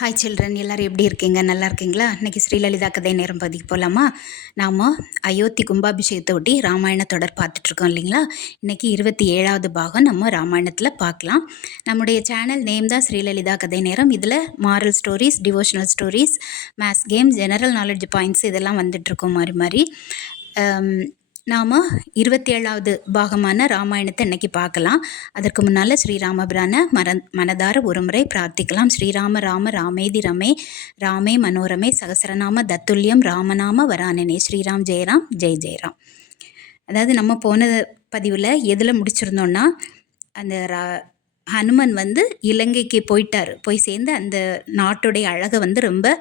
Hi children, எல்லோரும் எப்படி இருக்கீங்க? நல்லா இருக்கீங்களா? இன்றைக்கி ஸ்ரீலலிதா கதை நேரம் பதிக்கு போகலாமா? நாம் அயோத்தி கும்பாபிஷேகத்தை ஒட்டி ராமாயண தொடர் பார்த்துட்ருக்கோம் இல்லைங்களா? இன்றைக்கி 27வது பாகம் நம்ம ராமாயணத்தில் பார்க்கலாம். நம்முடைய சேனல் நேம் தான் ஸ்ரீலலிதா கதை நேரம். இதில் moral stories, devotional stories, maths games, general knowledge points இதெல்லாம் வந்துட்டுருக்கோம் மாதிரி. நாம் 27வது பாகமான ராமாயணத்தை இன்றைக்கி பார்க்கலாம். அதற்கு முன்னால் ஸ்ரீராமபிரான மனதார ஒருமுறை பிரார்த்திக்கலாம். ஸ்ரீராம ராம ராமேதி ரமே ராமே மனோரமே சகசரநாம தத்துல்யம் ராமநாம வரானனே. ஸ்ரீராம் ஜெயராம் ஜெய் ஜெயராம். அதாவது நம்ம போன பதிவில் எதில் முடிச்சிருந்தோன்னா, அந்த ஹனுமன் இலங்கைக்கு போய் சேர்ந்து அந்த நாட்டுடைய அழகை ரொம்ப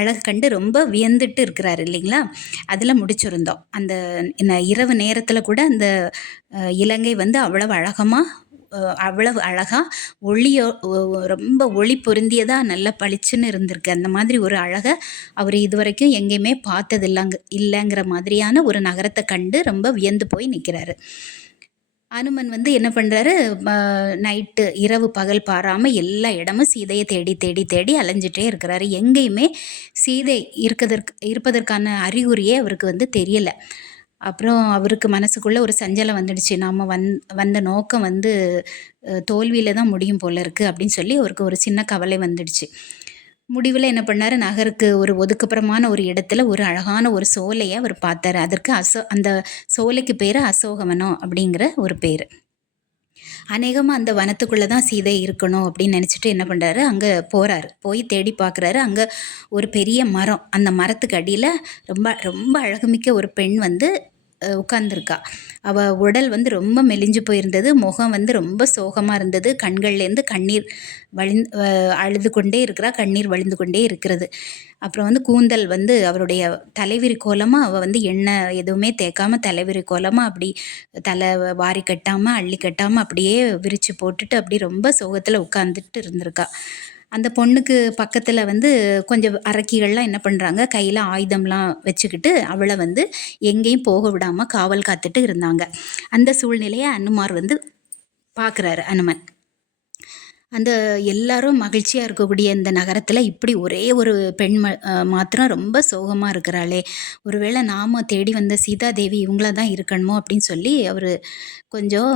அழகு கண்டு ரொம்ப வியந்துட்டு இருக்கிறாரு இல்லைங்களா? அதில் முடிச்சிருந்தோம். அந்த இரவு நேரத்தில் கூட அந்த இலங்கை அவ்வளவு அழகாக ரொம்ப ஒளி பொருந்தியதாக நல்லா பளிச்சுன்னு இருந்திருக்கு. அந்த மாதிரி ஒரு அழகை அவர் இதுவரைக்கும் எங்கேயுமே பார்த்தது இல்லைங்கிற மாதிரியான ஒரு நகரத்தை கண்டு ரொம்ப வியந்து போய் நிற்கிறாரு. அனுமன் என்ன பண்ணுறாரு, நைட்டு இரவு பகல் பாராமல் எல்லா இடமும் சீதையை தேடி தேடி தேடி அலைஞ்சிட்டே இருக்கிறாரு. எங்கேயுமே சீதை இருப்பதற்கான அறிகுறியே அவருக்கு தெரியலை. அப்புறம் அவருக்கு மனசுக்குள்ளே ஒரு சஞ்சலம் வந்துடுச்சு. நாம் வந்த நோக்கம் தோல்வியில் தான் முடியும் போல இருக்குது அப்படின்னு சொல்லி அவருக்கு ஒரு சின்ன கவலை வந்துடுச்சு. முடிவில் என்ன பண்ணார், நகருக்கு ஒரு ஒதுக்குப்புறமான ஒரு இடத்துல ஒரு அழகான ஒரு சோலையை அவர் பார்த்தார். அதற்கு அந்த சோலைக்கு பேர் அசோகவனம் அப்படிங்கிற ஒரு பேர். அநேகமாக அந்த வனத்துக்குள்ளே தான் சீதை இருக்கணும் அப்படின்னு நினச்சிட்டு என்ன பண்ணுறாரு, அங்கே போகிறாரு. போய் தேடி பார்க்குறாரு. அங்கே ஒரு பெரிய மரம், அந்த மரத்துக்கு அடியில் ரொம்ப ரொம்ப அழகுமிக்க ஒரு பெண் உட்கார்ந்துருக்கா. அவள் உடல் ரொம்ப மெலிஞ்சு போயிருந்தது. முகம் ரொம்ப சோகமாக இருந்தது. கண்கள்லேருந்து கண்ணீர் அழுது கொண்டே இருக்கிறா. கண்ணீர் வழிந்து கொண்டே இருக்கிறது. அப்புறம் கூந்தல் அவருடைய தலைவிரி கோலமாக அவள் எண்ணெய் எதுவுமே தேய்க்காமல் தலைவிரி கோலமாக அப்படி தலை வாரி கட்டாமல் அள்ளி கட்டாமல் அப்படியே விரித்து போட்டுட்டு அப்படி ரொம்ப சோகத்தில் உட்காந்துட்டு இருந்திருக்கா. அந்த பொண்ணுக்கு பக்கத்தில் கொஞ்சம் அரக்கிகள்லாம் என்ன பண்ணுறாங்க, கையில் ஆயுதம்லாம் வச்சுக்கிட்டு அவளை எங்கேயும் போக விடாமல் காவல் காத்துட்டு இருந்தாங்க. அந்த சூழ்நிலையை அனுமார் பார்க்குறாரு. அனுமன் அந்த எல்லாரும் மகிழ்ச்சியாக இருக்கக்கூடிய இந்த நகரத்தில் இப்படி ஒரே ஒரு பெண் மாத்திரம் ரொம்ப சோகமாக இருக்கிறாளே, ஒருவேளை நாம் தேடி வந்த சீதாதேவி இவங்கள தான் இருக்கணுமோ அப்படின்னு சொல்லி அவர் கொஞ்சம்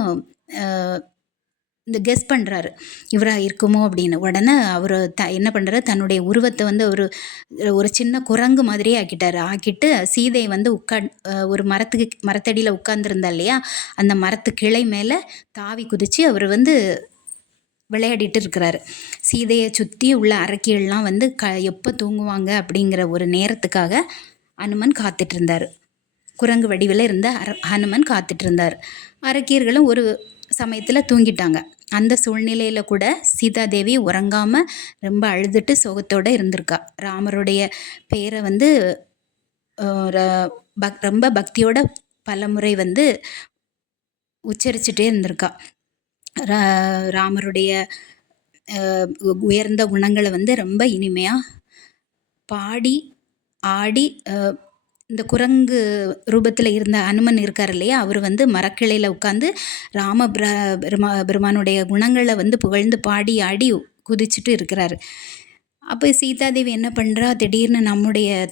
இந்த கெஸ் பண்ணுறாரு, இவராக இருக்குமோ அப்படின்னு. உடனே அவர் என்ன பண்ணுறாரு, தன்னுடைய உருவத்தை ஒரு சின்ன குரங்கு மாதிரியே ஆக்கிட்டு சீதை ஒரு மரத்தடியில் உட்கார்ந்துருந்தா இல்லையா, அந்த மரத்து கிளை மேலே தாவி குதித்து அவர் விளையாடிட்டு இருக்கிறாரு. சீதையை சுற்றி உள்ள அரக்கிகள்லாம் எப்போ தூங்குவாங்க அப்படிங்கிற ஒரு நேரத்துக்காக அனுமன் காத்துட்டு இருந்தார். குரங்கு வடிவில் இருந்த ஹனுமன் காத்துட்டு இருந்தார். அரக்கியர்களும் ஒரு சமயத்தில் தூங்கிட்டாங்க. அந்த சூழ்நிலையில் கூட சீதாதேவி உறங்காமல் ரொம்ப அழுதுட்டு சோகத்தோடு இருந்திருக்கா. ராமருடைய பேரை ரொம்ப பக்தியோட பலமுறை உச்சரிச்சுட்டே இருந்திருக்கா. ராமருடைய உயர்ந்த குணங்களை ரொம்ப இனிமையாக பாடி ஆடி இந்த குரங்கு ரூபத்தில் இருந்த அனுமன் இருக்கார் இல்லையா, அவர் மரக்கிளையில் உட்காந்து பெருமானுடைய குணங்களை புகழ்ந்து பாடி ஆடி குதிச்சுட்டு இருக்கிறாரு. அப்போ சீதாதேவி என்ன பண்ணுறா, திடீர்னு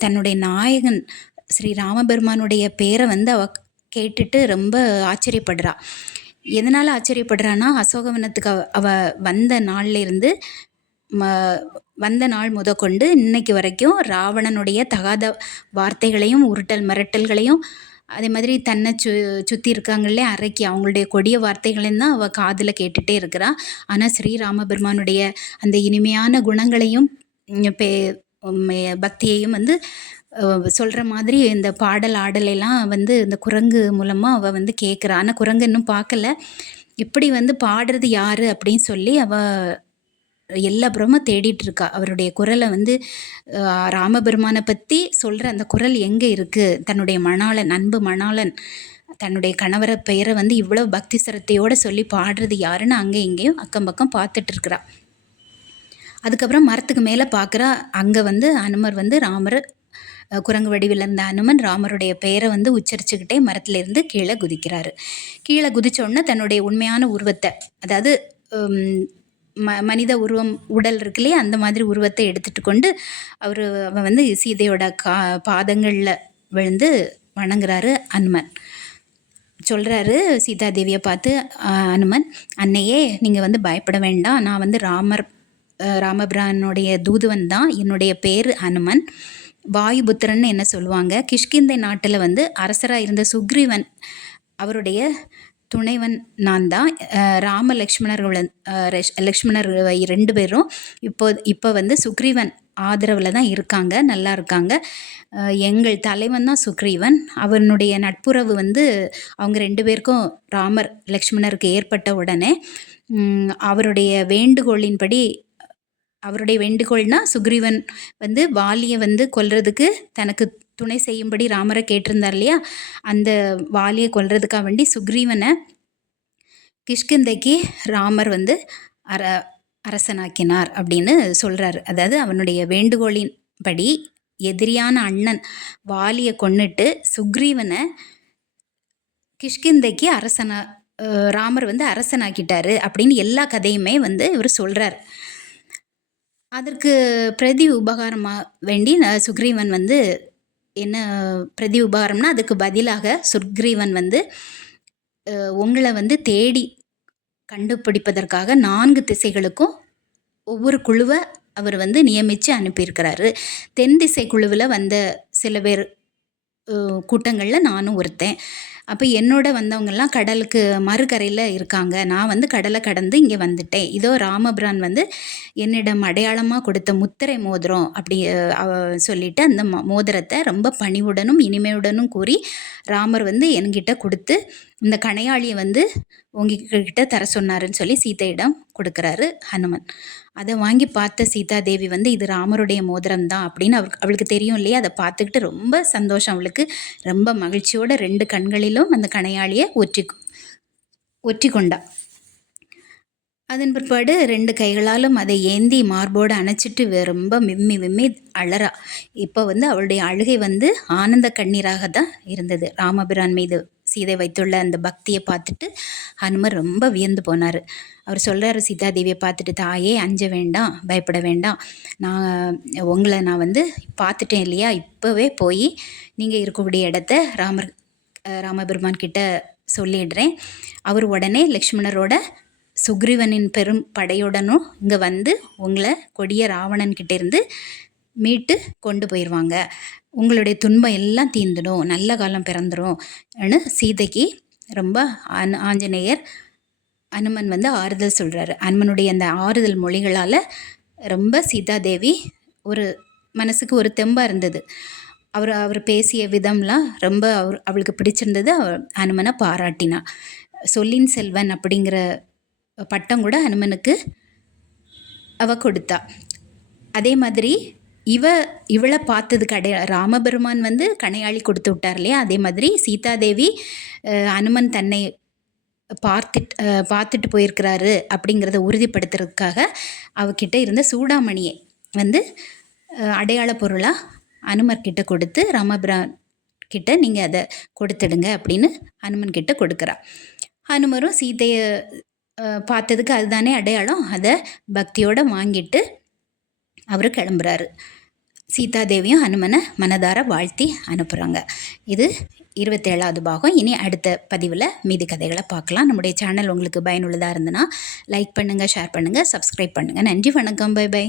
தன்னுடைய நாயகன் ஸ்ரீ ராமபெருமானுடைய பேரை அவ கேட்டுட்டு ரொம்ப ஆச்சரியப்படுறா. எதனால் ஆச்சரியப்படுறான்னா, அசோகவனத்துக்கு அவள் வந்த நாள் முதற்கொண்டு இன்னைக்கு வரைக்கும் ராவணனுடைய தகாத வார்த்தைகளையும் உருட்டல் மிரட்டல்களையும் அதே மாதிரி தன்னை சுற்றி இருக்காங்களே அரக்கி அவங்களுடைய கொடிய வார்த்தைகளையும் தான் அவள் காதில் கேட்டுகிட்டே இருக்கிறா. ஆனால் ஸ்ரீராமபெருமானுடைய அந்த இனிமையான குணங்களையும் பக்தியையும் சொல்கிற மாதிரி இந்த பாடல் ஆடலெல்லாம் இந்த குரங்கு மூலமாக அவள் கேட்குறா. ஆனால் குரங்கு இன்னும் பார்க்கல. இப்படி பாடுறது யார் அப்படின்னு சொல்லி அவள் எல்லா புறமும் தேடிட்டு இருக்கா. அவருடைய குரலை ராமபெருமானை பற்றி சொல்கிற அந்த குரல் எங்கே இருக்குது, தன்னுடைய அன்பு மணாளன் தன்னுடைய கணவரை பெயரை இவ்வளோ பக்தி சிரத்தையோடு சொல்லி பாடுறது யாருன்னு அங்கே இங்கேயும் அக்கம் பக்கம் பார்த்துட்டு இருக்கிறா. அதுக்கப்புறம் மரத்துக்கு மேலே பார்க்குறா. அங்கே அனுமர் ராமர் குரங்கு வடிவில் இருந்த அனுமன் ராமருடைய பெயரை உச்சரிச்சுக்கிட்டே மரத்துலேருந்து கீழே குதிக்கிறாரு. கீழே குதிச்சோடனே தன்னுடைய உண்மையான உருவத்தை, அதாவது மனித உடல் இருக்கு இல்லையா, அந்த மாதிரி உருவத்தை எடுத்துட்டு கொண்டு அவன் வந்து சீதையோட பாதங்களில் விழுந்து வணங்குறாரு அனுமன். சொல்கிறாரு சீதாதேவியை பார்த்து அனுமன், அன்னையே நீங்கள் வந்து பயப்பட வேண்டாம், நான் வந்து ராமபிரானுடைய தூதுவன் தான், என்னுடைய பேர் அனுமன், வாயுபுத்திரன் என்ன சொல்லுவாங்க. கிஷ்கிந்தை நாட்டில் வந்து அரசராக இருந்த சுக்ரீவன் அவருடைய துணைவன் நான் தான். ராம லக்ஷ்மணர் 2 பேரும் இப்போ வந்து சுக்ரீவன் ஆதரவில் தான் இருக்காங்க, நல்லா இருக்காங்க. எங்கள் தலைவன் தான் சுக்ரீவன். அவனுடைய நட்புறவு வந்து அவங்க 2 பேருக்கும் ராமர் லக்ஷ்மணருக்கு ஏற்பட்ட உடனே அவருடைய வேண்டுகோள்னா சுக்ரீவன் வந்து வாலியை வந்து கொல்றதுக்கு தனக்கு துணை செய்யும்படி ராமரை கேட்டிருந்தார் இல்லையா, அந்த வாலியை கொல்றதுக்காக வேண்டி சுக்ரீவனை கிஷ்கிந்தைக்கு ராமர் வந்து அரசனாக்கினார் அப்படின்னு சொல்கிறாரு. அதாவது அவனுடைய வேண்டுகோளின் படி எதிரியான அண்ணன் வாலியை கொன்னுட்டு சுக்ரீவனை கிஷ்கிந்தைக்கு ராமர் வந்து அரசனாக்கிட்டாரு அப்படின்னு எல்லா கதையுமே வந்து இவர் சொல்கிறார். அதற்கு பிரதி உபகாரமாக வேண்டி சுக்ரீவன் வந்து என்ன பிரதி உபகாரம்னா, அதுக்கு பதிலாக சுக்ரீவன் வந்து உங்களை வந்து தேடி கண்டுபிடிப்பதற்காக 4 திசைகளுக்கும் ஒவ்வொரு குழுவை அவர் வந்து நியமித்து அனுப்பியிருக்கிறாரு. தென் திசை குழுவில் வந்த சில பேர் கூட்டங்களில் நானும் ஒருத்தன். அப்போ என்னோட வந்தவங்கெல்லாம் கடலுக்கு மறுகரையில் இருக்காங்க. நான் வந்து கடலை கடந்து இங்கே வந்துட்டேன். இதோ ராமபிரான் வந்து என்னிடம் அடையாளமாக கொடுத்த முத்திரை மோதிரம் அப்படி சொல்லிட்டு அந்த மோதிரத்தை ரொம்ப பணிவுடனும் இனிமையுடனும் கூறி ராமர் வந்து என்கிட்ட கொடுத்து இந்த கணையாளியை வந்து உங்ககிட்ட தர சொன்னாருன்னு சொல்லி சீதையிடம் கொடுக்குறாரு ஹனுமன். அதை வாங்கி பார்த்த சீதாதேவி வந்து இது ராமருடைய மோதிரம் தான் அப்படின்னு அவளுக்கு தெரியும் இல்லையா. அதை பார்த்துக்கிட்டு ரொம்ப சந்தோஷம், அவளுக்கு ரொம்ப மகிழ்ச்சியோட 2 கண்களிலும் அந்த கணையாளியை ஒற்றி கொண்டா. அதன் பிற்பாடு 2 கைகளாலும் அதை ஏந்தி மார்போடு அணைச்சிட்டு ரொம்ப விம்மி அழறா. இப்போ வந்து அவளுடைய அழுகை வந்து ஆனந்த கண்ணீராக தான் இருந்தது. ராமபிரான் மீது சீதை வைத்துள்ள அந்த பக்தியை பார்த்துட்டு ஹனுமர் ரொம்ப வியந்து போனார். அவர் சொல்கிறாரு சீதாதேவியை பார்த்துட்டு, தாயே அஞ்ச வேண்டாம், பயப்பட வேண்டாம், உங்களை நான் வந்து பார்த்துட்டேன் இல்லையா, இப்போவே போய் நீங்கள் இருக்கக்கூடிய இடத்த ராமபெருமான் கிட்ட சொல்லிடுறேன். அவர் உடனே லக்ஷ்மணரோட சுக்ரீவனின் பெரும் படையுடனும் இங்கே வந்து உங்களை கொடிய ராவணன்கிட்ட இருந்து மீட்டு கொண்டு போயிடுவாங்க. உங்களுடைய துன்பம் எல்லாம் தீர்ந்துடும், நல்ல காலம் பிறந்துடும் சீதைக்கு ரொம்ப ஆஞ்சநேயர் அனுமன் வந்து ஆறுதல் சொல்கிறாரு. அனுமனுடைய அந்த ஆறுதல் மொழிகளால் ரொம்ப சீதாதேவி ஒரு மனசுக்கு ஒரு தெம்பாக இருந்தது. அவர் பேசிய விதம்லாம் ரொம்ப அவளுக்கு பிடிச்சிருந்தது. அனுமனை பாராட்டினா. சொல்லின் செல்வன் அப்படிங்கிற பட்டம் கூட அனுமனுக்கு அவ கொடுத்தா. அதே மாதிரி இவளை பார்த்தது ராமபெருமான் வந்து கணையாளி கொடுத்து விட்டார் இல்லையா, அதே மாதிரி சீதாதேவி அனுமன் தன்னை பார்த்துட்டு போயிருக்கிறாரு அப்படிங்கிறத உறுதிப்படுத்துறதுக்காக அவகிட்ட இருந்த சூடாமணியை வந்து அடையாள பொருளாக அனுமர்கிட்ட கொடுத்து ராமபிரான் கிட்ட நீங்கள் அதை கொடுத்துடுங்க அப்படின்னு அனுமன் கிட்ட கொடுக்குறா. அனுமரும் சீதையை பார்த்ததுக்கு அதுதானே அடையாளம், அதை பக்தியோடு வாங்கிட்டு அவர் கிளம்புறாரு. சீதாதேவியும் ஹனுமனை மனதார வாழ்த்தி அனுப்புகிறாங்க. இது 27வது பாகம். இனி அடுத்த பதிவில் மீதி கதைகளை பார்க்கலாம். நம்முடைய சேனல் உங்களுக்கு பயனுள்ளதாக இருந்ததுன்னா லைக் பண்ணுங்கள், ஷேர் பண்ணுங்கள், சப்ஸ்கிரைப் பண்ணுங்கள். நன்றி, வணக்கம், பை பை.